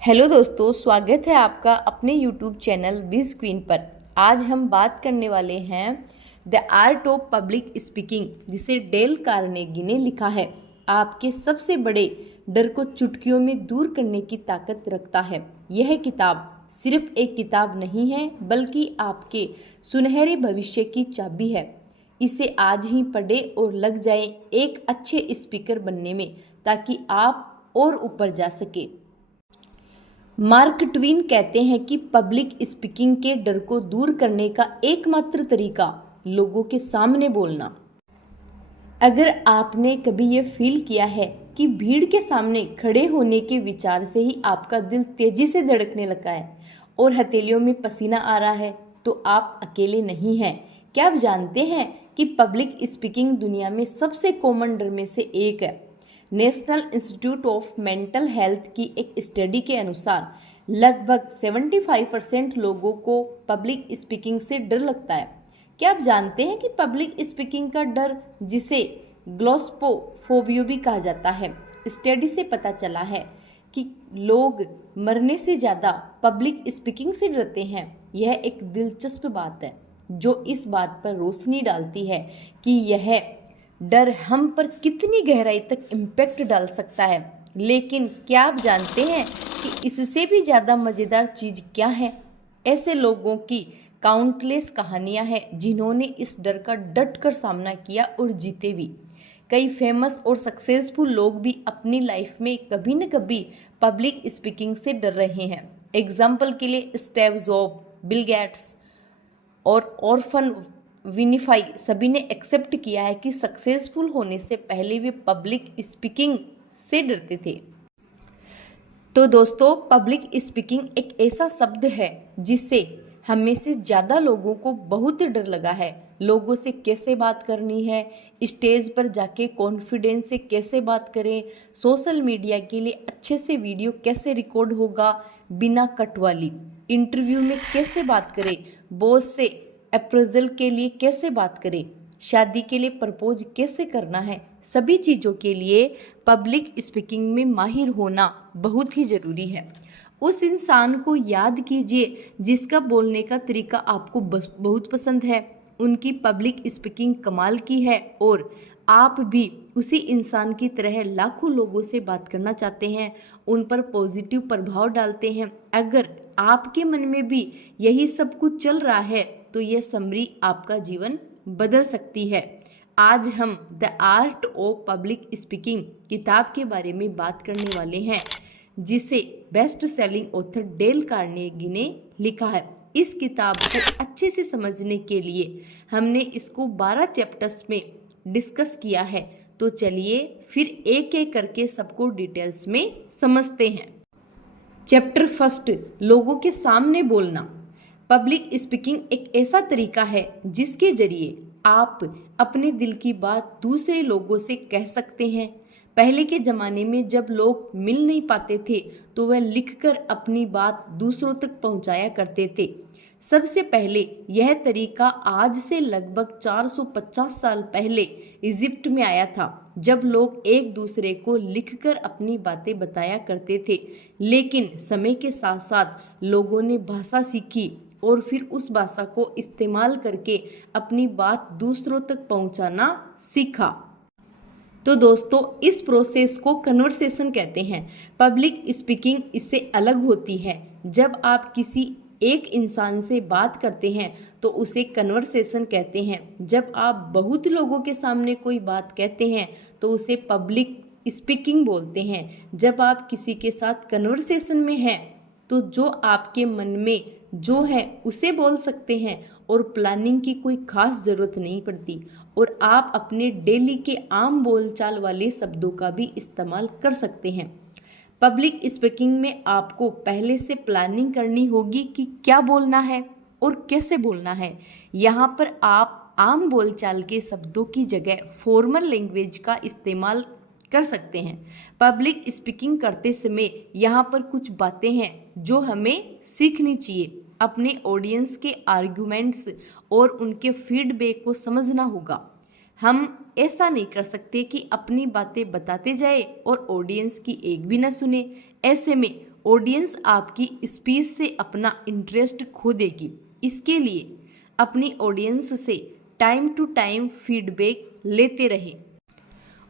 Hello दोस्तों, स्वागत है आपका अपने यूट्यूब चैनल विज क्वीन पर। आज हम बात करने वाले हैं the art of public speaking, जिसे डेल कार्नेगी ने लिखा है। आपके सबसे बड़े डर को चुटकियों में दूर करने की ताकत रखता है। यह किताब सिर्फ एक किताब नहीं है, बल्कि आपके सुनहरे भविष्य की चाबी है। इसे आज ही पढ़े और लग जाए एक अच्छे स्पीकर बनने में, ताकि आप और ऊपर जा सके। मार्क ट्वीन कहते हैं कि पब्लिक स्पीकिंग के डर को दूर करने का एकमात्र तरीका लोगों के सामने बोलना। अगर आपने कभी ये फील किया है कि भीड़ के सामने खड़े होने के विचार से ही आपका दिल तेजी से धड़कने लगा है और हथेलियों में पसीना आ रहा है, तो आप अकेले नहीं हैं। क्या आप जानते हैं कि पब्लिक स्पीकिंग दुनिया में सबसे कॉमन डर में से एक है। National institute of mental health की एक स्टडी के अनुसार लगभग 75% लोगों को पब्लिक स्पीकिंग से डर लगता है। क्या आप जानते हैं कि पब्लिक स्पीकिंग का डर, जिसे ग्लोस्पोफोबिया भी कहा जाता है, स्टडी से पता चला है कि लोग मरने से ज़्यादा पब्लिक स्पीकिंग से डरते हैं। यह एक दिलचस्प बात है जो इस बात पर रोशनी डालती है कि यह डर हम पर कितनी गहराई तक इम्पैक्ट डाल सकता है। लेकिन क्या आप जानते हैं कि इससे भी ज़्यादा मज़ेदार चीज़ क्या है? ऐसे लोगों की काउंटलेस कहानियां हैं जिन्होंने इस डर का डट कर सामना किया और जीते भी। कई फेमस और सक्सेसफुल लोग भी अपनी लाइफ में कभी न कभी पब्लिक स्पीकिंग से डर रहे हैं। एग्जाम्पल के लिए स्टीव जॉब, बिल गेट्स और ऑर्फन विनिफाई सभी ने एक्सेप्ट किया है कि सक्सेसफुल होने से पहले वे पब्लिक स्पीकिंग से डरते थे। तो दोस्तों, पब्लिक स्पीकिंग एक ऐसा शब्द है जिससे हमें से ज़्यादा लोगों को बहुत डर लगा है। लोगों से कैसे बात करनी है, स्टेज पर जाके कॉन्फिडेंस से कैसे बात करें, सोशल मीडिया के लिए अच्छे से वीडियो कैसे रिकॉर्ड होगा बिना कट वाली, इंटरव्यू में कैसे बात करें, बॉस से अप्रेजल के लिए कैसे बात करें, शादी के लिए प्रपोज कैसे करना है। सभी चीज़ों के लिए पब्लिक स्पीकिंग में माहिर होना बहुत ही ज़रूरी है। उस इंसान को याद कीजिए जिसका बोलने का तरीका आपको बहुत पसंद है। उनकी पब्लिक स्पीकिंग कमाल की है और आप भी उसी इंसान की तरह लाखों लोगों से बात करना चाहते हैं, उन पर पॉजिटिव प्रभाव डालते हैं। अगर आपके मन में भी यही सब कुछ चल रहा है तो यह समरी आपका जीवन बदल सकती है। आज हम the art of public speaking किताब के बारे में बात करने वाले हैं, जिसे best selling author Dale Carnegie ने लिखा है। इस किताब को अच्छे से समझने के लिए हमने इसको 12 चैप्टर्स में डिस्कस किया है। तो चलिए फिर एक एक करके सबको डिटेल्स में समझते हैं। चैप्टर फर्स्ट, लोगों के सामने बोलना। पब्लिक स्पीकिंग एक ऐसा तरीका है जिसके जरिए आप अपने दिल की बात दूसरे लोगों से कह सकते हैं। पहले के ज़माने में जब लोग मिल नहीं पाते थे तो वह लिखकर अपनी बात दूसरों तक पहुंचाया करते थे। सबसे पहले यह तरीका आज से लगभग 450 साल पहले इजिप्ट में आया था, जब लोग एक दूसरे को लिखकर अपनी बातें बताया करते थे। लेकिन समय के साथ साथ लोगों ने भाषा सीखी और फिर उस भाषा को इस्तेमाल करके अपनी बात दूसरों तक पहुंचाना सीखा। तो दोस्तों, इस प्रोसेस को कन्वर्सेशन कहते हैं। पब्लिक स्पीकिंग इससे अलग होती है। जब आप किसी एक इंसान से बात करते हैं तो उसे कन्वर्सेशन कहते हैं। जब आप बहुत लोगों के सामने कोई बात कहते हैं तो उसे पब्लिक स्पीकिंग बोलते हैं। जब आप किसी के साथ कन्वर्सेशन में हैं तो जो आपके मन में जो है उसे बोल सकते हैं और प्लानिंग की कोई खास ज़रूरत नहीं पड़ती, और आप अपने डेली के आम बोलचाल वाले शब्दों का भी इस्तेमाल कर सकते हैं। पब्लिक स्पीकिंग में आपको पहले से प्लानिंग करनी होगी कि क्या बोलना है और कैसे बोलना है। यहाँ पर आप आम बोलचाल के शब्दों की जगह फॉर्मल लैंग्वेज का इस्तेमाल कर सकते हैं। पब्लिक स्पीकिंग करते समय यहाँ पर कुछ बातें हैं जो हमें सीखनी चाहिए। अपने ऑडियंस के आर्गुमेंट्स और उनके फीडबैक को समझना होगा। हम ऐसा नहीं कर सकते कि अपनी बातें बताते जाए और ऑडियंस की एक भी ना सुने। ऐसे में ऑडियंस आपकी स्पीच से अपना इंटरेस्ट खो देगी। इसके लिए अपनी ऑडियंस से टाइम टू टाइम फीडबैक लेते रहें।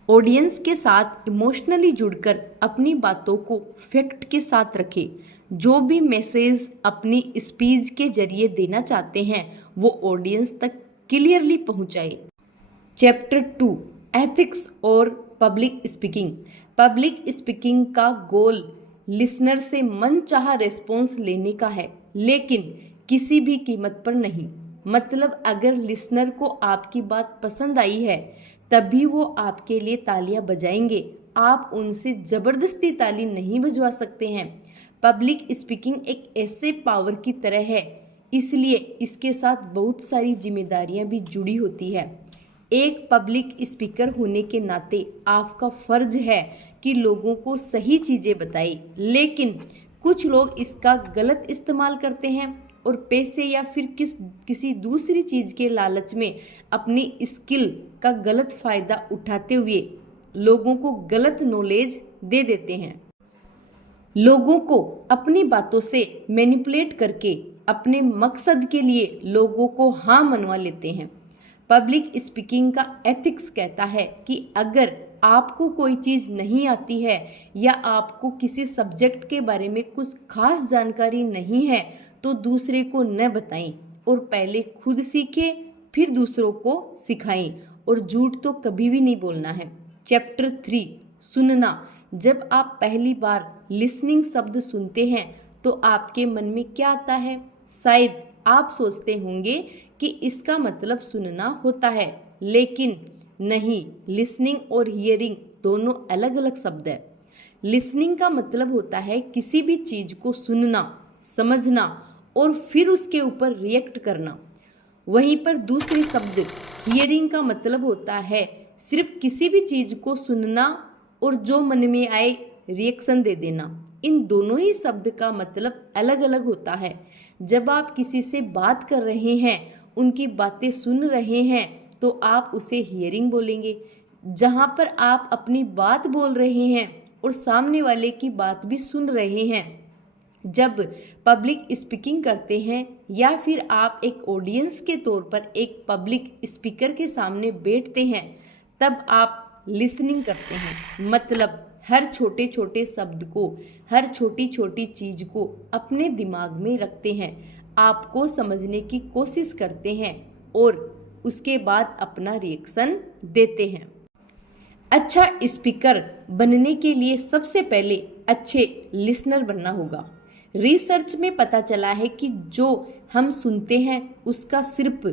ऑडियंस के साथ इमोशनली जुड़कर अपनी बातों को फैक्ट के साथ रखें। जो भी मैसेज अपनी स्पीच के जरिए देना चाहते हैं वो ऑडियंस तक क्लियरली पहुंचाए। चैप्टर 2 एथिक्स और पब्लिक स्पीकिंग। पब्लिक स्पीकिंग का गोल लिसनर से मनचाहा रिस्पॉन्स लेने का है, लेकिन किसी भी कीमत पर नहीं। मतलब अगर लिसनर को आपकी बात पसंद आई है तभी वो आपके लिए तालियां बजाएंगे। आप उनसे ज़बरदस्ती ताली नहीं बजवा सकते हैं। पब्लिक स्पीकिंग एक ऐसे पावर की तरह है, इसलिए इसके साथ बहुत सारी जिम्मेदारियां भी जुड़ी होती है। एक पब्लिक स्पीकर होने के नाते आपका फ़र्ज है कि लोगों को सही चीज़ें बताएं, लेकिन कुछ लोग इसका गलत इस्तेमाल करते हैं और पैसे या फिर किसी दूसरी चीज़ के लालच में अपनी स्किल का गलत फ़ायदा उठाते हुए लोगों को गलत नॉलेज दे देते हैं। लोगों को अपनी बातों से मैनिपुलेट करके अपने मकसद के लिए लोगों को हाँ मनवा लेते हैं। पब्लिक स्पीकिंग का एथिक्स कहता है कि अगर आपको कोई चीज़ नहीं आती है या आपको किसी सब्जेक्ट के बारे में कुछ खास जानकारी नहीं है तो दूसरे को न बताएं और पहले खुद सीखें फिर दूसरों को सिखाएं, और झूठ तो कभी भी नहीं बोलना है। चैप्टर 3 सुनना। जब आप पहली बार लिसनिंग शब्द सुनते हैं तो आपके मन में क्या आता है? शायद आप सोचते होंगे कि इसका मतलब सुनना होता है, लेकिन नहीं, लिसनिंग और हियरिंग दोनों अलग अलग शब्द है। लिसनिंग का मतलब होता है किसी भी चीज़ को सुनना, समझना और फिर उसके ऊपर रिएक्ट करना। वहीं पर दूसरे शब्द हियरिंग का मतलब होता है सिर्फ किसी भी चीज़ को सुनना और जो मन में आए रिएक्शन दे देना। इन दोनों ही शब्द का मतलब अलग अलग होता है। जब आप किसी से बात कर रहे हैं, उनकी बातें सुन रहे हैं तो आप उसे हियरिंग बोलेंगे। जहाँ पर आप अपनी बात बोल रहे हैं और सामने वाले की बात भी सुन रहे हैं। जब पब्लिक स्पीकिंग करते हैं या फिर आप एक ऑडियंस के तौर पर एक पब्लिक स्पीकर के सामने बैठते हैं तब आप लिसनिंग करते हैं। मतलब हर छोटे छोटे शब्द को, हर छोटी छोटी चीज़ को अपने दिमाग में रखते हैं, आपको समझने की कोशिश करते हैं और उसके बाद अपना रिएक्शन देते हैं। अच्छा स्पीकर बनने के लिए सबसे पहले अच्छे लिसनर बनना होगा। रिसर्च में पता चला है कि जो हम सुनते हैं उसका सिर्फ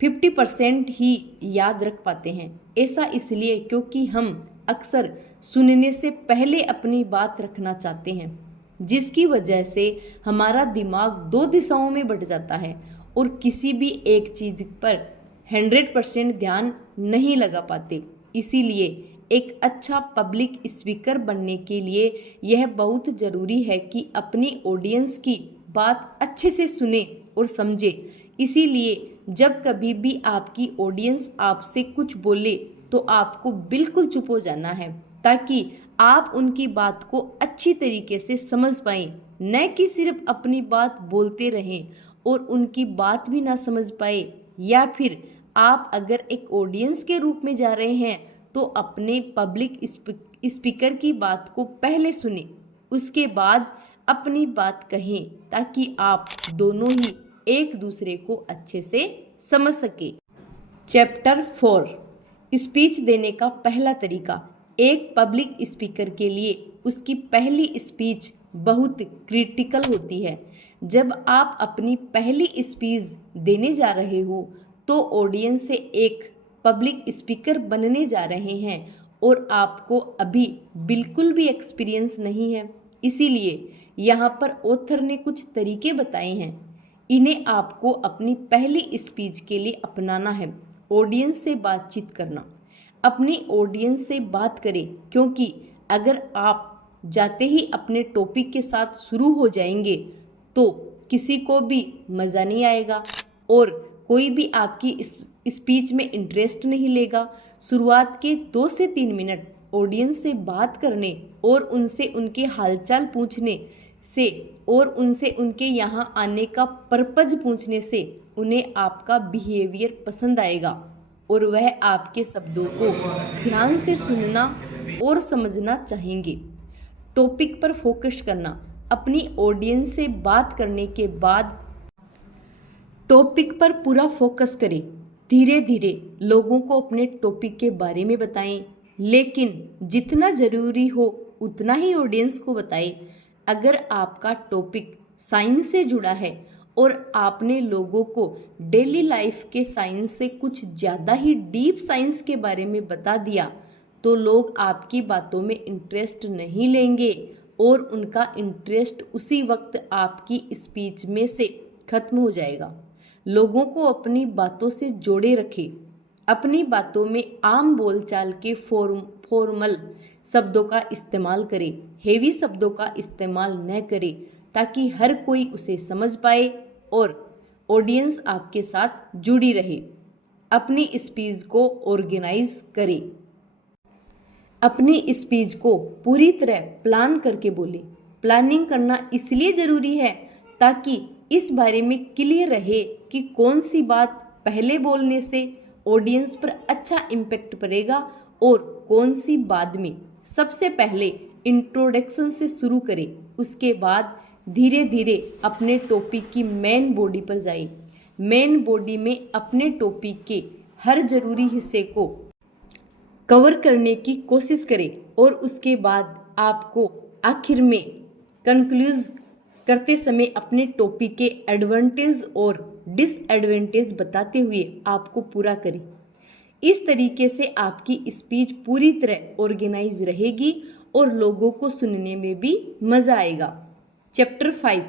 50% ही याद रख पाते हैं। ऐसा इसलिए क्योंकि हम अक्सर सुनने से पहले अपनी बात रखना चाहते हैं, जिसकी वजह से हमारा दिमाग दो दिशाओं में बढ़ जाता है और किसी भी एक चीज़ पर 100% ध्यान नहीं लगा पाते। इसीलिए एक अच्छा पब्लिक स्पीकर बनने के लिए यह बहुत ज़रूरी है कि अपनी ऑडियंस की बात अच्छे से सुने और समझे। इसीलिए जब कभी भी आपकी ऑडियंस आपसे कुछ बोले तो आपको बिल्कुल चुप हो जाना है, ताकि आप उनकी बात को अच्छी तरीके से समझ पाएं, न कि सिर्फ अपनी बात बोलते रहें और उनकी बात भी ना समझ पाए। या फिर आप अगर एक ऑडियंस के रूप में जा रहे हैं तो अपने पब्लिक स्पीकर की बात को पहले सुने, उसके बाद अपनी बात कहें, ताकि आप दोनों ही एक दूसरे को अच्छे से समझ सके। चैप्टर 4 स्पीच देने का पहला तरीका। एक पब्लिक स्पीकर के लिए उसकी पहली स्पीच बहुत क्रिटिकल होती है। जब आप अपनी पहली स्पीच देने जा रहे हो तो ऑडियंस से एक पब्लिक स्पीकर बनने जा रहे हैं और आपको अभी बिल्कुल भी एक्सपीरियंस नहीं है। इसीलिए यहाँ पर ऑथर ने कुछ तरीके बताए हैं, इन्हें आपको अपनी पहली स्पीच के लिए अपनाना है। ऑडियंस से बातचीत करना। अपनी ऑडियंस से बात करें, क्योंकि अगर आप जाते ही अपने टॉपिक के साथ शुरू हो जाएंगे तो किसी को भी मज़ा नहीं आएगा और कोई भी आपकी स्पीच में इंटरेस्ट नहीं लेगा। शुरुआत के 2 से 3 मिनट ऑडियंस से बात करने और उनसे उनके हालचाल पूछने से और उनसे उनके यहाँ आने का पर्पज पूछने से उन्हें आपका बिहेवियर पसंद आएगा और वह आपके शब्दों को ध्यान से सुनना और समझना चाहेंगे। टॉपिक पर फोकस करना। अपनी ऑडियंस से बात करने के बाद टॉपिक पर पूरा फोकस करें। धीरे धीरे लोगों को अपने टॉपिक के बारे में बताएं, लेकिन जितना ज़रूरी हो उतना ही ऑडियंस को बताएं। अगर आपका टॉपिक साइंस से जुड़ा है और आपने लोगों को डेली लाइफ के साइंस से कुछ ज़्यादा ही डीप साइंस के बारे में बता दिया तो लोग आपकी बातों में इंटरेस्ट नहीं लेंगे और उनका इंटरेस्ट उसी वक्त आपकी स्पीच में से खत्म हो जाएगा। लोगों को अपनी बातों से जोड़े रखें। अपनी बातों में आम बोलचाल के फॉर्मल शब्दों का इस्तेमाल करें। हेवी शब्दों का इस्तेमाल न करें ताकि हर कोई उसे समझ पाए और ऑडियंस आपके साथ जुड़ी रहे। अपनी स्पीच को ऑर्गेनाइज करें। अपनी स्पीच को पूरी तरह प्लान करके बोलें। प्लानिंग करना इसलिए ज़रूरी है ताकि इस बारे में क्लियर रहे कि कौन सी बात पहले बोलने से ऑडियंस पर अच्छा इम्पैक्ट पड़ेगा और कौन सी बाद में। सबसे पहले इंट्रोडक्शन से शुरू करें, उसके बाद धीरे धीरे अपने टॉपिक की मेन बॉडी पर जाएं। मेन बॉडी में अपने टॉपिक के हर ज़रूरी हिस्से को कवर करने की कोशिश करें और उसके बाद आपको आखिर में कंक्लूज करते समय अपने टॉपिक के एडवांटेज और डिसएडवांटेज बताते हुए आपको पूरा करें। इस तरीके से आपकी स्पीच पूरी तरह ऑर्गेनाइज रहेगी और लोगों को सुनने में भी मज़ा आएगा। चैप्टर 5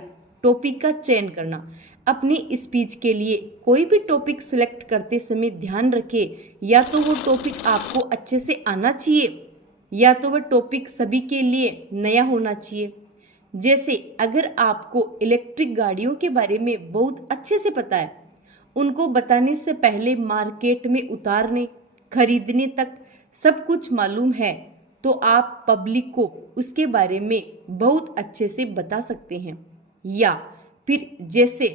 टॉपिक का चयन करना। अपनी स्पीच के लिए कोई भी टॉपिक सिलेक्ट करते समय ध्यान रखें, या तो वो टॉपिक आपको अच्छे से आना चाहिए या तो वह टॉपिक सभी के लिए नया होना चाहिए। जैसे अगर आपको इलेक्ट्रिक गाड़ियों के बारे में बहुत अच्छे से पता है, उनको बताने से पहले मार्केट में उतारने खरीदने तक सब कुछ मालूम है, तो आप पब्लिक को उसके बारे में बहुत अच्छे से बता सकते हैं। या फिर जैसे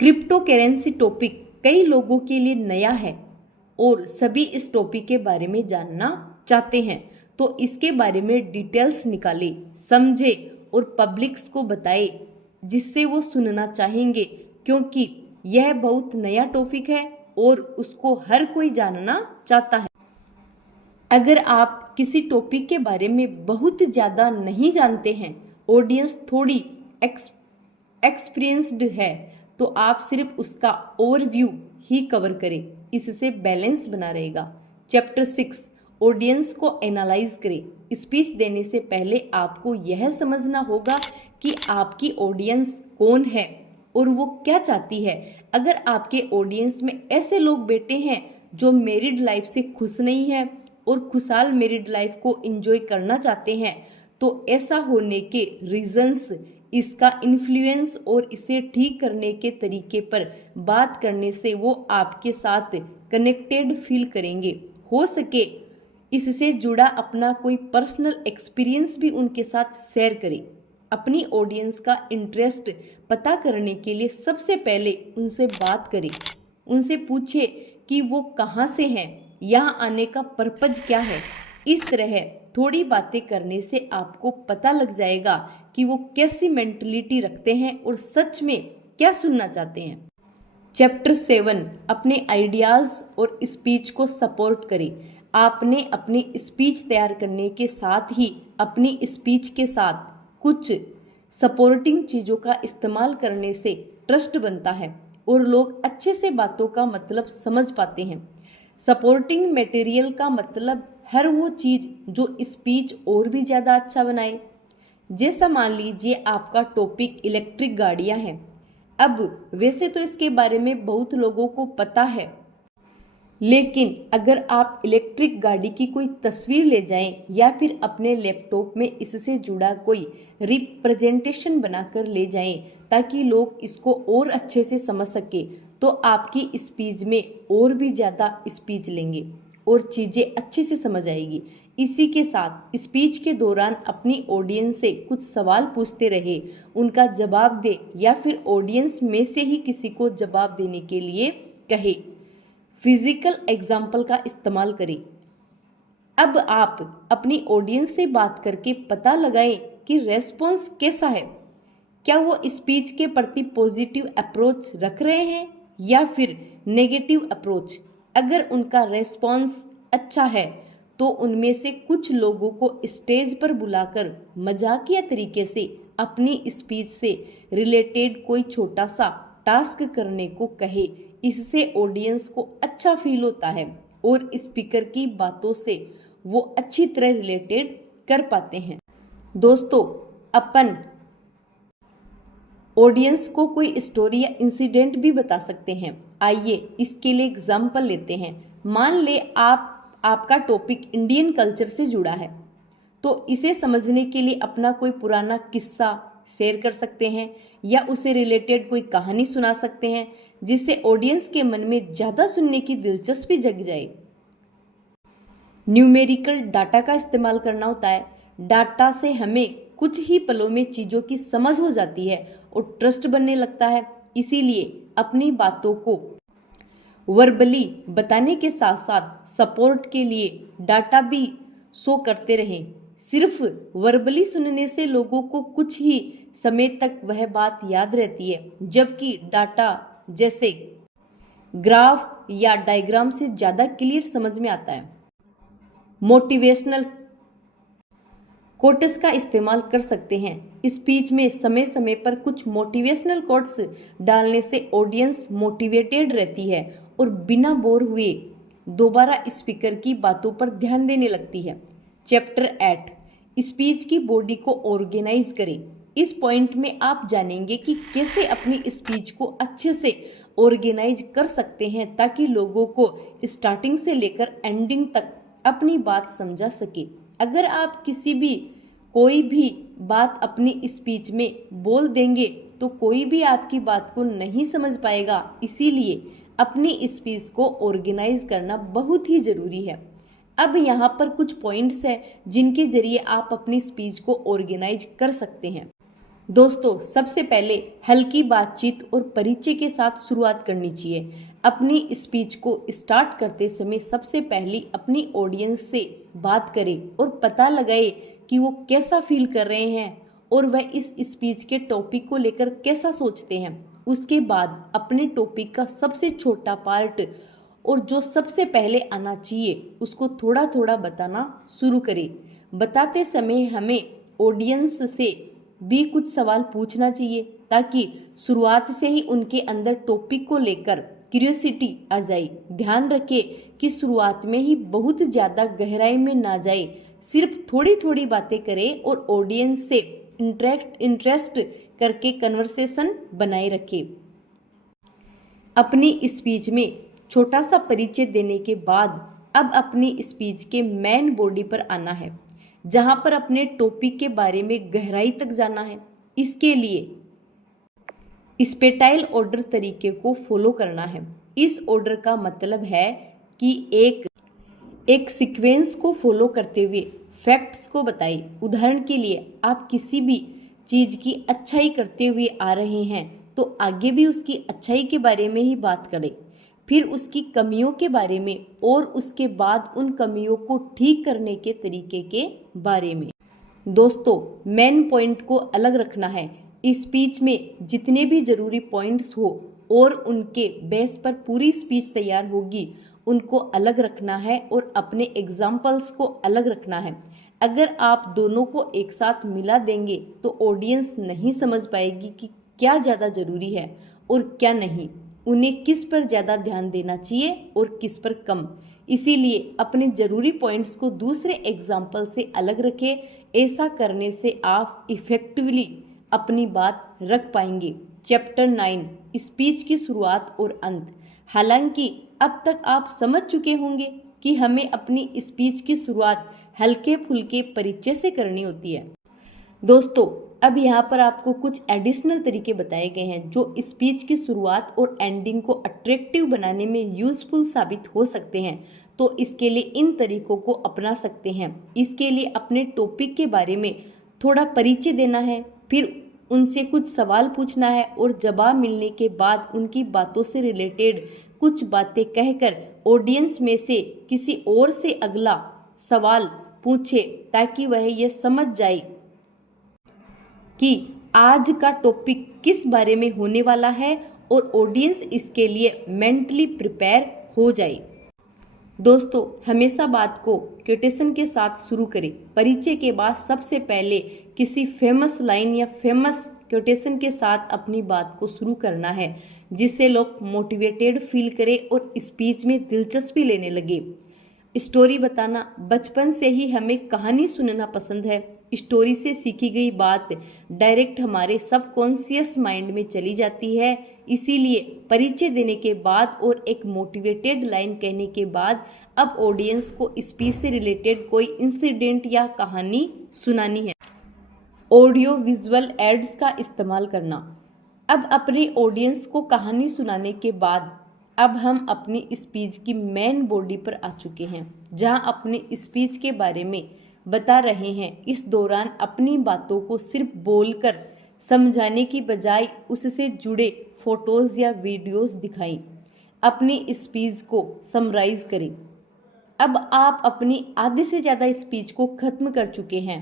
क्रिप्टो करेंसी टॉपिक कई लोगों के लिए नया है और सभी इस टॉपिक के बारे में जानना चाहते हैं, तो इसके बारे में डिटेल्स निकाले, समझे और पब्लिक्स को बताए जिससे वो सुनना चाहेंगे, क्योंकि यह बहुत नया टॉपिक है और उसको हर कोई जानना चाहता है। अगर आप किसी टॉपिक के बारे में बहुत ज़्यादा नहीं जानते हैं, ऑडियंस थोड़ी एक्सपीरियंस्ड है, तो आप सिर्फ उसका ओवरव्यू ही कवर करें, इससे बैलेंस बना रहेगा। चैप्टर 6 ऑडियंस को एनालाइज करें। स्पीच देने से पहले आपको यह समझना होगा कि आपकी ऑडियंस कौन है और वो क्या चाहती है। अगर आपके ऑडियंस में ऐसे लोग बैठे हैं जो मैरिड लाइफ से खुश नहीं है और खुशहाल मैरिड लाइफ को एंजॉय करना चाहते हैं, तो ऐसा होने के रीजंस, इसका इन्फ्लुएंस और इसे ठीक करने के तरीके पर बात करने से वो आपके साथ कनेक्टेड फील करेंगे। हो सके इससे जुड़ा अपना कोई पर्सनल एक्सपीरियंस भी उनके साथ शेयर करें। अपनी ऑडियंस का इंटरेस्ट पता करने के लिए सबसे पहले उनसे बात करें। उनसे पूछे कि वो कहाँ से हैं, यहाँ आने का पर्पज क्या है। इस तरह थोड़ी बातें करने से आपको पता लग जाएगा कि वो कैसी मेंटलिटी रखते हैं और सच में क्या सुनना चाहते हैं। चैप्टर 7 अपने आइडियाज़ और स्पीच को सपोर्ट करें। आपने अपनी स्पीच तैयार करने के साथ ही अपनी स्पीच के साथ कुछ सपोर्टिंग चीज़ों का इस्तेमाल करने से ट्रस्ट बनता है और लोग अच्छे से बातों का मतलब समझ पाते हैं। सपोर्टिंग मटेरियल का मतलब हर वो चीज़ जो स्पीच और भी ज़्यादा अच्छा बनाए। जैसा मान लीजिए आपका टॉपिक इलेक्ट्रिक गाड़ियाँ हैं। अब वैसे तो इसके बारे में बहुत लोगों को पता है, लेकिन अगर आप इलेक्ट्रिक गाड़ी की कोई तस्वीर ले जाएं या फिर अपने लैपटॉप में इससे जुड़ा कोई रिप्रेजेंटेशन बनाकर ले जाएं ताकि लोग इसको और अच्छे से समझ सके, तो आपकी स्पीच में और भी ज़्यादा स्पीच लेंगे और चीज़ें अच्छे से समझ आएगी। इसी के साथ स्पीच के दौरान अपनी ऑडियंस से कुछ सवाल पूछते रहे, उनका जवाब दे या फिर ऑडियंस में से ही किसी को जवाब देने के लिए कहे। फिजिकल एग्जाम्पल का इस्तेमाल करें। अब आप अपनी ऑडियंस से बात करके पता लगाएं कि रेस्पॉन्स कैसा है। क्या वो स्पीच के प्रति पॉजिटिव अप्रोच रख रहे हैं या फिर नेगेटिव अप्रोच। अगर उनका रेस्पॉन्स अच्छा है तो उनमें से कुछ लोगों को स्टेज पर बुलाकर मजाकिया तरीके से अपनी स्पीच से रिलेटेड कोई छोटा सा टास्क करने को कहे। इससे ऑडियंस को अच्छा फील होता है और स्पीकर की बातों से वो अच्छी तरह रिलेटेड कर पाते हैं। दोस्तों, अपन ऑडियंस को कोई स्टोरी या इंसिडेंट भी बता सकते हैं। आइए इसके लिए एग्जाम्पल लेते हैं। मान ले आपका टॉपिक इंडियन कल्चर से जुड़ा है, तो इसे समझने के लिए अपना कोई पुराना किस्सा शेयर कर सकते हैं या उसे रिलेटेड कोई कहानी सुना सकते हैं, जिससे ऑडियंस के मन में ज़्यादा सुनने की दिलचस्पी जग जाए। न्यूमेरिकल डाटा का इस्तेमाल करना होता है। डाटा से हमें कुछ ही पलों में चीज़ों की समझ हो जाती है और ट्रस्ट बनने लगता है। इसीलिए अपनी बातों को वर्बली बताने के साथ साथ सपोर्ट के लिए डाटा भी शो करते रहें। सिर्फ वर्बली सुनने से लोगों को कुछ ही समय तक वह बात याद रहती है, जबकि डाटा जैसे ग्राफ या डायग्राम से ज़्यादा क्लियर समझ में आता है। मोटिवेशनल कोट्स का इस्तेमाल कर सकते हैं। स्पीच में समय समय पर कुछ मोटिवेशनल कोट्स डालने से ऑडियंस मोटिवेटेड रहती है और बिना बोर हुए दोबारा स्पीकर की बातों पर ध्यान देने लगती है। चैप्टर 8 स्पीच की बॉडी को ऑर्गेनाइज करें। इस पॉइंट में आप जानेंगे कि कैसे अपनी स्पीच को अच्छे से ऑर्गेनाइज कर सकते हैं ताकि लोगों को स्टार्टिंग से लेकर एंडिंग तक अपनी बात समझा सके। अगर आप कोई भी बात अपनी स्पीच में बोल देंगे तो कोई भी आपकी बात को नहीं समझ पाएगा। इसीलिए अपनी स्पीच को ऑर्गेनाइज करना बहुत ही ज़रूरी है। अब यहाँ पर कुछ पॉइंट्स हैं जिनके जरिए आप अपनी स्पीच को ऑर्गेनाइज कर सकते हैं। दोस्तों, सबसे पहले हल्की बातचीत और परिचय के साथ शुरुआत करनी चाहिए। अपनी स्पीच को स्टार्ट करते समय सबसे पहले अपनी ऑडियंस से बात करें और पता लगाए कि वो कैसा फील कर रहे हैं और वह इस स्पीच के टॉपिक को लेकर कैसा सोचते हैं। उसके बाद अपने टॉपिक का सबसे छोटा पार्ट और जो सबसे पहले आना चाहिए उसको थोड़ा थोड़ा बताना शुरू करें। बताते समय हमें ऑडियंस से भी कुछ सवाल पूछना चाहिए ताकि शुरुआत से ही उनके अंदर टॉपिक को लेकर क्यूरियोसिटी आ जाए। ध्यान रखें कि शुरुआत में ही बहुत ज़्यादा गहराई में ना जाए, सिर्फ थोड़ी थोड़ी बातें करें और ऑडियंस से इंटरेस्ट करके कन्वर्सेशन बनाए रखें। अपनी स्पीच में छोटा सा परिचय देने के बाद अब अपनी स्पीच के मेन बॉडी पर आना है, जहां पर अपने टॉपिक के बारे में गहराई तक जाना है। इसके लिए स्पेटाइल ऑर्डर तरीके को फॉलो करना है। इस ऑर्डर का मतलब है कि एक सीक्वेंस को फॉलो करते हुए फैक्ट्स को बताएं। उदाहरण के लिए आप किसी भी चीज़ की अच्छाई करते हुए आ रहे हैं तो आगे भी उसकी अच्छाई के बारे में ही बात करें, फिर उसकी कमियों के बारे में और उसके बाद उन कमियों को ठीक करने के तरीके के बारे में। दोस्तों, मेन पॉइंट को अलग रखना है। स्पीच में जितने भी जरूरी पॉइंट्स हो और उनके बेस पर पूरी स्पीच तैयार होगी उनको अलग रखना है और अपने एग्जाम्पल्स को अलग रखना है। अगर आप दोनों को एक साथ मिला देंगे तो ऑडियंस नहीं समझ पाएगी कि क्या ज़्यादा ज़रूरी है और क्या नहीं, उन्हें किस पर ज़्यादा ध्यान देना चाहिए और किस पर कम। इसीलिए अपने ज़रूरी पॉइंट्स को दूसरे एग्जाम्पल से अलग रखें। ऐसा करने से आप इफ़ेक्टिवली अपनी बात रख पाएंगे। चैप्टर 9 स्पीच की शुरुआत और अंत। हालांकि अब तक आप समझ चुके होंगे कि हमें अपनी स्पीच की शुरुआत हल्के फुल्के परिचय से करनी होती है। दोस्तों, अब यहाँ पर आपको कुछ एडिशनल तरीके बताए गए हैं जो स्पीच की शुरुआत और एंडिंग को अट्रैक्टिव बनाने में यूजफुल साबित हो सकते हैं। तो इसके लिए इन तरीकों को अपना सकते हैं। इसके लिए अपने टॉपिक के बारे में थोड़ा परिचय देना है, फिर उनसे कुछ सवाल पूछना है और जवाब मिलने के बाद उनकी बातों से रिलेटेड कुछ बातें कहकर ऑडियंस में से किसी और से अगला सवाल पूछे ताकि वह यह समझ जाए कि आज का टॉपिक किस बारे में होने वाला है और ऑडियंस इसके लिए मेंटली प्रिपेयर हो जाए। दोस्तों, हमेशा बात को कोटेशन के साथ शुरू करें। परिचय के बाद सबसे पहले किसी फेमस लाइन या फेमस कोटेशन के साथ अपनी बात को शुरू करना है, जिससे लोग मोटिवेटेड फील करें और स्पीच में दिलचस्पी लेने लगे। स्टोरी बताना, बचपन से ही हमें कहानी सुनना पसंद है। स्टोरी से सीखी गई बात डायरेक्ट हमारे सबकॉन्शियस माइंड में चली जाती है। इसीलिए परिचय देने के बाद और एक मोटिवेटेड लाइन कहने के बाद अब ऑडियंस को स्पीच से रिलेटेड कोई इंसिडेंट या कहानी सुनानी है। ऑडियो विजुअल एड्स का इस्तेमाल करना। अब अपने ऑडियंस को कहानी सुनाने के बाद अब हम अपनी स्पीच की मेन बॉडी पर आ चुके हैं, जहां अपनी स्पीच के बारे में बता रहे हैं। इस दौरान अपनी बातों को सिर्फ बोलकर समझाने की बजाय उससे जुड़े फोटोज या वीडियोस दिखाएं। अपनी स्पीच को समराइज करें। अब आप अपनी आधे से ज़्यादा स्पीच को ख़त्म कर चुके हैं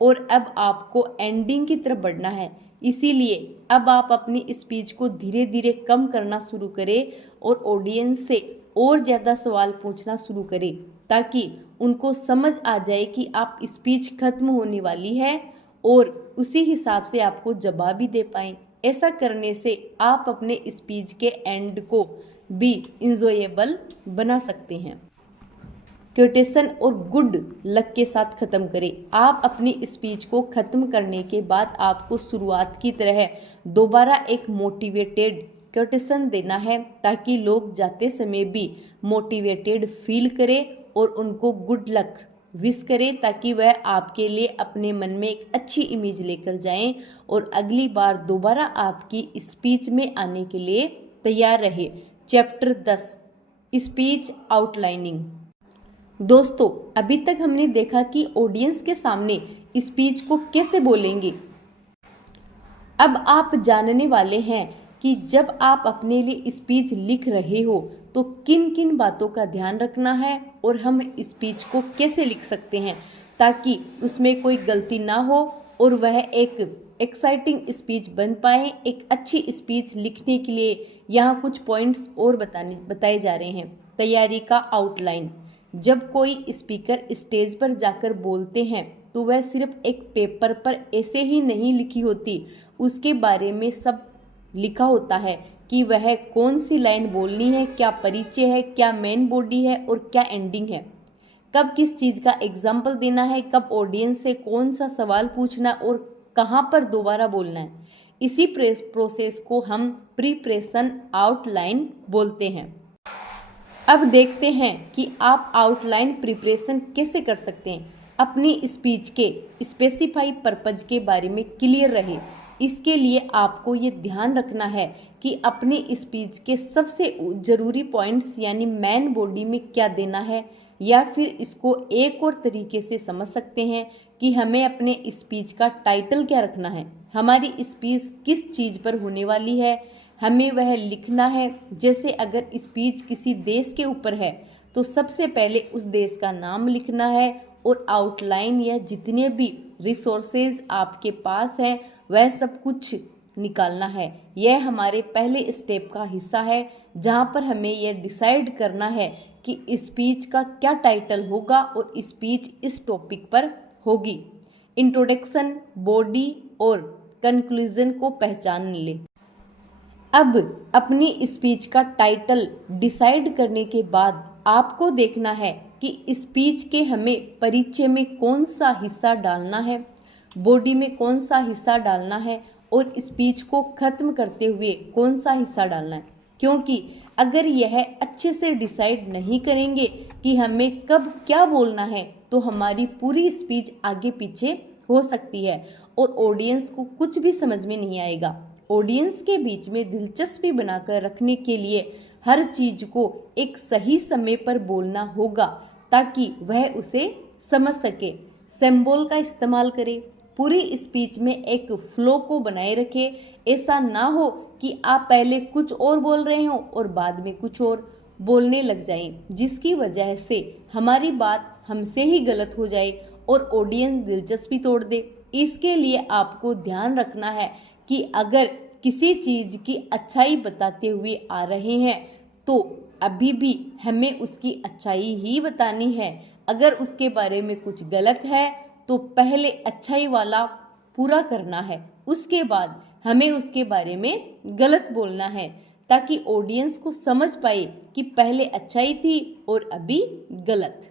और अब आपको एंडिंग की तरफ बढ़ना है। इसीलिए अब आप अपनी स्पीच को धीरे धीरे कम करना शुरू करें और ऑडियंस से और ज़्यादा सवाल पूछना शुरू करें, ताकि उनको समझ आ जाए कि आप स्पीच खत्म होने वाली है और उसी हिसाब से आपको जवाब भी दे पाएँ। ऐसा करने से आप अपने स्पीच के एंड को भी इंजॉयबल बना सकते हैं। कोटेशन और गुड लक के साथ ख़त्म करें। आप अपनी स्पीच को ख़त्म करने के बाद आपको शुरुआत की तरह दोबारा एक मोटिवेटेड कोटेशन देना है, ताकि लोग जाते समय भी मोटिवेटेड फील करें और उनको गुड लक विश करें, ताकि वह आपके लिए अपने मन में एक अच्छी इमेज लेकर जाएं और अगली बार दोबारा आपकी स्पीच में आने के लिए तैयार रहे। Chapter 10 speech outlining. दोस्तों, अभी तक हमने देखा कि ऑडियंस के सामने स्पीच को कैसे बोलेंगे। अब आप जानने वाले हैं कि जब आप अपने लिए स्पीच लिख रहे हो तो किन किन बातों का ध्यान रखना है और हम स्पीच को कैसे लिख सकते हैं ताकि उसमें कोई गलती ना हो और वह एक एक्साइटिंग स्पीच बन पाए। एक अच्छी स्पीच लिखने के लिए यहाँ कुछ पॉइंट्स और बताए जा रहे हैं। तैयारी का आउटलाइन। जब कोई स्पीकर स्टेज पर जाकर बोलते हैं तो वह सिर्फ एक पेपर पर ऐसे ही नहीं लिखी होती, उसके बारे में सब लिखा होता है कि वह कौन सी लाइन बोलनी है, क्या परिचय है, क्या मेन बॉडी है और क्या एंडिंग है, कब किस चीज़ का एग्जाम्पल देना है, कब ऑडियंस से कौन सा सवाल पूछना और कहाँ पर दोबारा बोलना है। इसी प्रोसेस को हम प्रिपरेशन आउटलाइन बोलते हैं। अब देखते हैं कि आप आउटलाइन प्रिपरेशन कैसे कर सकते हैं। अपनी स्पीच के स्पेसिफाई पर्पज के बारे में क्लियर रहे। इसके लिए आपको ये ध्यान रखना है कि अपनी स्पीच के सबसे ज़रूरी पॉइंट्स यानी मेन बॉडी में क्या देना है, या फिर इसको एक और तरीके से समझ सकते हैं कि हमें अपने स्पीच का टाइटल क्या रखना है, हमारी स्पीच किस चीज़ पर होने वाली है, हमें वह लिखना है। जैसे अगर स्पीच किसी देश के ऊपर है तो सबसे पहले उस देश का नाम लिखना है और आउटलाइन या जितने भी रिसोर्सेज आपके पास है वह सब कुछ निकालना है। यह हमारे पहले स्टेप का हिस्सा है, जहाँ पर हमें यह डिसाइड करना है कि स्पीच का क्या टाइटल होगा और स्पीच इस टॉपिक पर होगी। इंट्रोडक्शन, बॉडी और कंक्लूजन को पहचान ले। अब अपनी स्पीच का टाइटल डिसाइड करने के बाद आपको देखना है कि स्पीच के हमें परिचय में कौन सा हिस्सा डालना है, बॉडी में कौन सा हिस्सा डालना है और स्पीच को ख़त्म करते हुए कौन सा हिस्सा डालना है। क्योंकि अगर यह अच्छे से डिसाइड नहीं करेंगे कि हमें कब क्या बोलना है तो हमारी पूरी स्पीच आगे पीछे हो सकती है और ऑडियंस को कुछ भी समझ में नहीं आएगा। ऑडियंस के बीच में दिलचस्पी बनाकर रखने के लिए हर चीज को एक सही समय पर बोलना होगा ताकि वह उसे समझ सके। सिंबल का इस्तेमाल करें। पूरी स्पीच में एक फ्लो को बनाए रखें। ऐसा ना हो कि आप पहले कुछ और बोल रहे हो और बाद में कुछ और बोलने लग जाएं, जिसकी वजह से हमारी बात हमसे ही गलत हो जाए और ऑडियंस दिलचस्पी तोड़ दे। इसके लिए आपको ध्यान रखना है कि अगर किसी चीज की अच्छाई बताते हुए आ रहे हैं तो अभी भी हमें उसकी अच्छाई ही बतानी है। अगर उसके बारे में कुछ गलत है तो पहले अच्छाई वाला पूरा करना है, उसके बाद हमें उसके बारे में गलत बोलना है ताकि ऑडियंस को समझ पाए कि पहले अच्छाई थी और अभी गलत।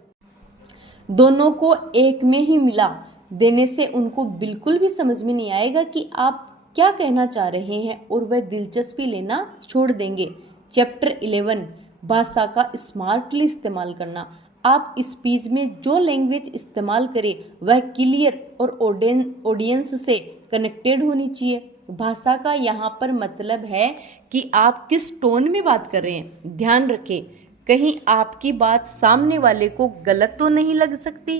दोनों को एक में ही मिला देने से उनको बिल्कुल भी समझ में नहीं आएगा कि आप क्या कहना चाह रहे हैं और वह दिलचस्पी लेना छोड़ देंगे। चैप्टर 11 भाषा का स्मार्टली इस्तेमाल करना। आप स्पीच में जो लैंग्वेज इस्तेमाल करें वह क्लियर और ऑडियंस से कनेक्टेड होनी चाहिए। भाषा का यहाँ पर मतलब है कि आप किस टोन में बात कर रहे हैं। ध्यान रखें, कहीं आपकी बात सामने वाले को गलत तो नहीं लग सकती,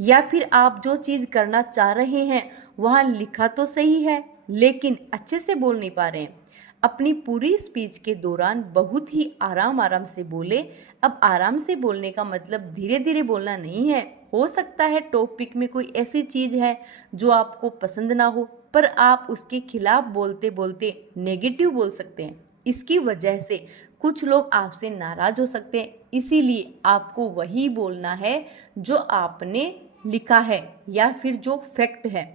या फिर आप जो चीज़ करना चाह रहे हैं वहाँ लिखा तो सही है लेकिन अच्छे से बोल नहीं पा रहे हैं। अपनी पूरी स्पीच के दौरान बहुत ही आराम से बोले। अब आराम से बोलने का मतलब धीरे धीरे बोलना नहीं है। हो सकता है टॉपिक में कोई ऐसी चीज़ है जो आपको पसंद ना हो, पर आप उसके खिलाफ बोलते बोलते नेगेटिव बोल सकते हैं। इसकी वजह से कुछ लोग आपसे नाराज हो सकते हैं। इसीलिए आपको वही बोलना है जो आपने लिखा है या फिर जो फैक्ट है।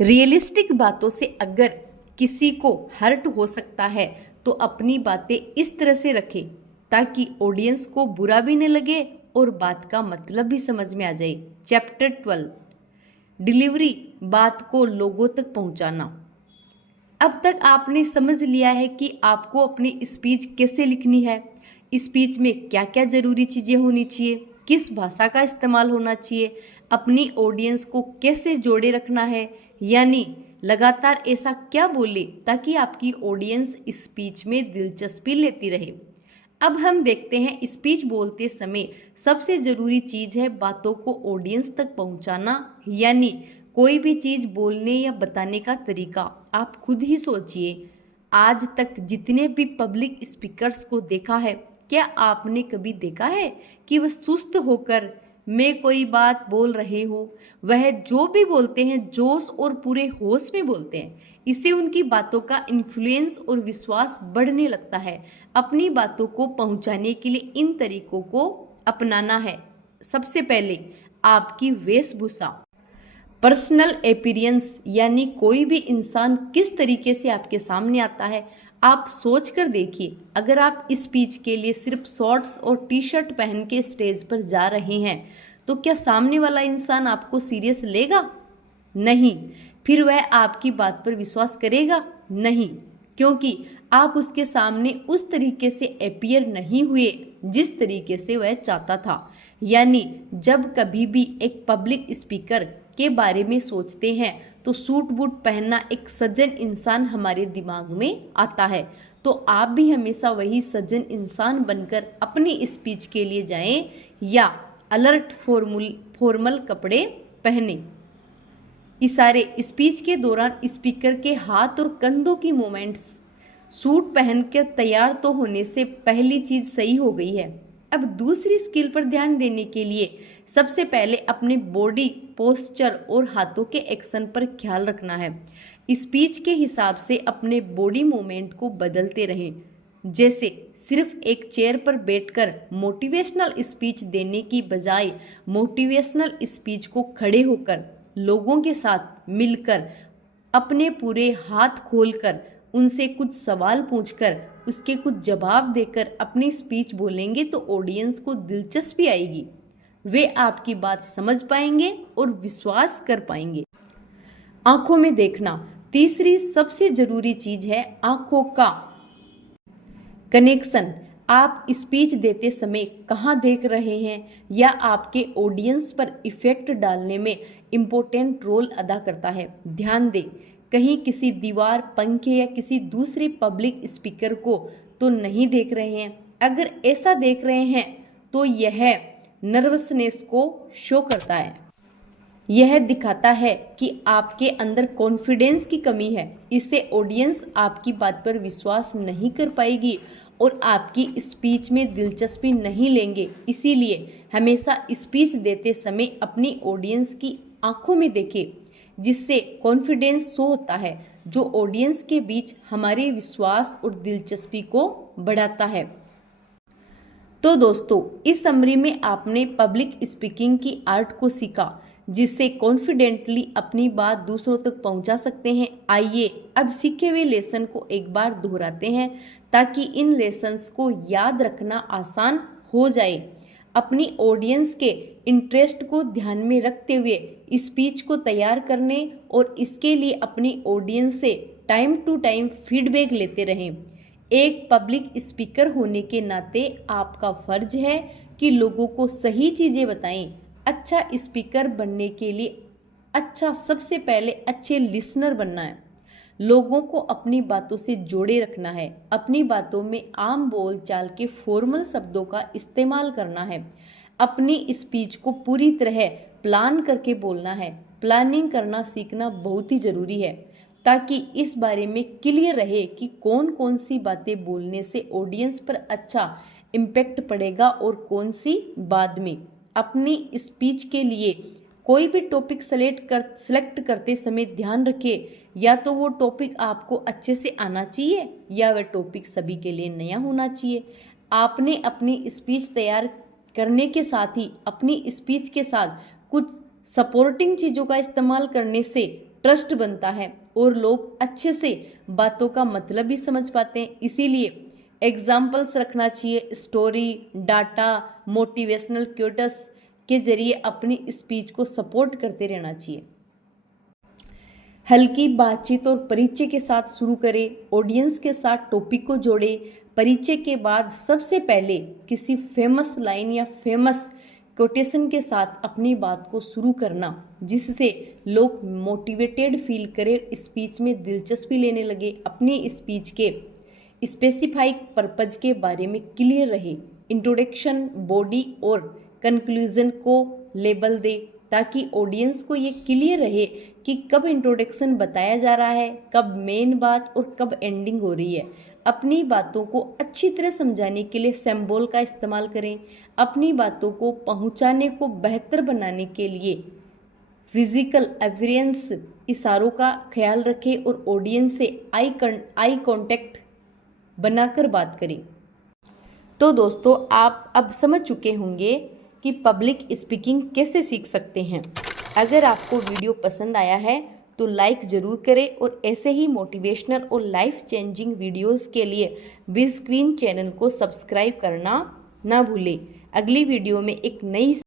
रियलिस्टिक बातों से अगर किसी को हर्ट हो सकता है तो अपनी बातें इस तरह से रखें ताकि ऑडियंस को बुरा भी न लगे और बात का मतलब भी समझ में आ जाए। चैप्टर 12 डिलीवरी, बात को लोगों तक पहुंचाना। अब तक आपने समझ लिया है कि आपको अपनी स्पीच कैसे लिखनी है, स्पीच में क्या क्या ज़रूरी चीज़ें होनी चाहिए, किस भाषा का इस्तेमाल होना चाहिए, अपनी ऑडियंस को कैसे जोड़े रखना है, यानी लगातार ऐसा क्या बोले ताकि आपकी ऑडियंस स्पीच में दिलचस्पी लेती रहे। अब हम देखते हैं स्पीच बोलते समय सबसे ज़रूरी चीज़ है बातों को ऑडियंस तक पहुंचाना, यानी कोई भी चीज़ बोलने या बताने का तरीका आप खुद ही सोचिए। आज तक जितने भी पब्लिक स्पीकर्स को देखा है, क्या आपने कभी देखा है कि वह सुस्त होकर मैं कोई बात बोल रहे हो? वह जो भी बोलते हैं जोश और पूरे होश में बोलते हैं। इससे उनकी बातों का इन्फ्लुएंस और विश्वास बढ़ने लगता है। अपनी बातों को पहुंचाने के लिए इन तरीकों को अपनाना है। सबसे पहले आपकी वेशभूषा, पर्सनल अपीयरेंस, यानी कोई भी इंसान किस तरीके से आपके सामने आता है आप सोच कर देखिए। अगर आप इस स्पीच के लिए सिर्फ शॉर्ट्स और टी शर्ट पहन के स्टेज पर जा रहे हैं तो क्या सामने वाला इंसान आपको सीरियस लेगा? नहीं। फिर वह आपकी बात पर विश्वास करेगा? नहीं, क्योंकि आप उसके सामने उस तरीके से अपीयर नहीं हुए जिस तरीके से वह चाहता था। यानी जब कभी भी एक पब्लिक स्पीकर के बारे में सोचते हैं तो सूट बूट पहनना एक सज्जन इंसान हमारे दिमाग में आता है। तो आप भी हमेशा वही सज्जन इंसान बनकर अपनी स्पीच के लिए जाएं या अलर्ट फॉर्मल कपड़े पहने। इशारे, स्पीच के दौरान स्पीकर के हाथ और कंधों की मूवमेंट्स। सूट पहनकर तैयार तो होने से पहली चीज सही हो गई है। अब दूसरी स्किल पर ध्यान देने के लिए सबसे पहले अपने बॉडी पोस्चर और हाथों के एक्शन पर ख्याल रखना है। स्पीच के हिसाब से अपने बॉडी मूवमेंट को बदलते रहें। जैसे सिर्फ एक चेयर पर बैठकर मोटिवेशनल स्पीच देने की बजाय मोटिवेशनल स्पीच को खड़े होकर लोगों के साथ मिलकर अपने पूरे हाथ खोलकर उनसे कुछ सवाल पूछकर उसके कुछ जवाब देकर अपनी स्पीच बोलेंगे तो ऑडियंस को दिलचस्पी आएगी। वे आपकी बात समझ पाएंगे और विश्वास कर पाएंगे। आंखों में देखना, तीसरी सबसे जरूरी चीज है आंखों का कनेक्शन। आप स्पीच देते समय कहाँ देख रहे हैं या आपके ऑडियंस पर इफ़ेक्ट डालने में इम्पोर्टेंट रोल अदा करता है। ध्यान दें, कहीं किसी दीवार, पंखे या किसी दूसरे पब्लिक स्पीकर को तो नहीं देख रहे हैं। अगर ऐसा देख रहे हैं तो यह नर्वसनेस को शो करता है। यह दिखाता है कि आपके अंदर कॉन्फिडेंस की कमी है। इससे ऑडियंस आपकी बात पर विश्वास नहीं कर पाएगी और आपकी स्पीच में दिलचस्पी नहीं लेंगे। इसीलिए हमेशा स्पीच देते समय अपनी ऑडियंस की आंखों में देखें, जिससे कॉन्फिडेंस शो होता है, जो ऑडियंस के बीच हमारे विश्वास और दिलचस्पी को बढ़ाता है। तो दोस्तों, इस समरी में आपने पब्लिक स्पीकिंग की आर्ट को सीखा, जिससे कॉन्फिडेंटली अपनी बात दूसरों तक पहुंचा सकते हैं। आइए अब सीखे हुए लेसन को एक बार दोहराते हैं, ताकि इन लेसन्स को याद रखना आसान हो जाए। अपनी ऑडियंस के इंटरेस्ट को ध्यान में रखते हुए स्पीच को तैयार करने और इसके लिए अपनी ऑडियंस से टाइम टू टाइम फीडबैक लेते रहें। एक पब्लिक स्पीकर होने के नाते आपका फर्ज है कि लोगों को सही चीज़ें बताएं। अच्छा स्पीकर बनने के लिए सबसे पहले अच्छे लिसनर बनना है। लोगों को अपनी बातों से जोड़े रखना है। अपनी बातों में आम बोलचाल के फॉर्मल शब्दों का इस्तेमाल करना है। अपनी स्पीच को पूरी तरह प्लान करके बोलना है। प्लानिंग करना सीखना बहुत ही ज़रूरी है, ताकि इस बारे में क्लियर रहे कि कौन कौन सी बातें बोलने से ऑडियंस पर अच्छा इम्पैक्ट पड़ेगा और कौन सी बाद में। अपनी स्पीच के लिए कोई भी टॉपिक सेलेक्ट करते समय ध्यान रखें, या तो वो टॉपिक आपको अच्छे से आना चाहिए या वह टॉपिक सभी के लिए नया होना चाहिए। आपने अपनी स्पीच तैयार करने के साथ ही अपनी स्पीच के साथ कुछ सपोर्टिंग चीज़ों का इस्तेमाल करने से ट्रस्ट बनता है और लोग अच्छे से बातों का मतलब भी समझ पाते हैं। इसीलिए एग्जाम्पल्स रखना चाहिए। स्टोरी, डाटा, मोटिवेशनल क्योट्स के जरिए अपनी स्पीच को सपोर्ट करते रहना चाहिए। हल्की बातचीत और परिचय के साथ शुरू करें। ऑडियंस के साथ टॉपिक को जोड़ें। परिचय के बाद सबसे पहले किसी फेमस लाइन या फेमस कोटेशन के साथ अपनी बात को शुरू करना, जिससे लोग मोटिवेटेड फील करें, स्पीच में दिलचस्पी लेने लगे। अपनी स्पीच के स्पेसिफाइड पर्पज के बारे में क्लियर रहे। इंट्रोडक्शन, बॉडी और कंक्लूजन को लेबल दे, ताकि ऑडियंस को ये क्लियर रहे कि कब इंट्रोडक्शन बताया जा रहा है, कब मेन बात और कब एंडिंग हो रही है। अपनी बातों को अच्छी तरह समझाने के लिए सिंबल का इस्तेमाल करें। अपनी बातों को पहुंचाने को बेहतर बनाने के लिए फिजिकल अपीयरेंस, इशारों का ख्याल रखें और ऑडियंस से आई कांटेक्ट बनाकर बात करें। तो दोस्तों, आप अब समझ चुके होंगे कि पब्लिक स्पीकिंग कैसे सीख सकते हैं। अगर आपको वीडियो पसंद आया है तो लाइक ज़रूर करें और ऐसे ही मोटिवेशनल और लाइफ चेंजिंग वीडियोस के लिए विज़ क्वीन चैनल को सब्सक्राइब करना ना भूलें। अगली वीडियो में एक नई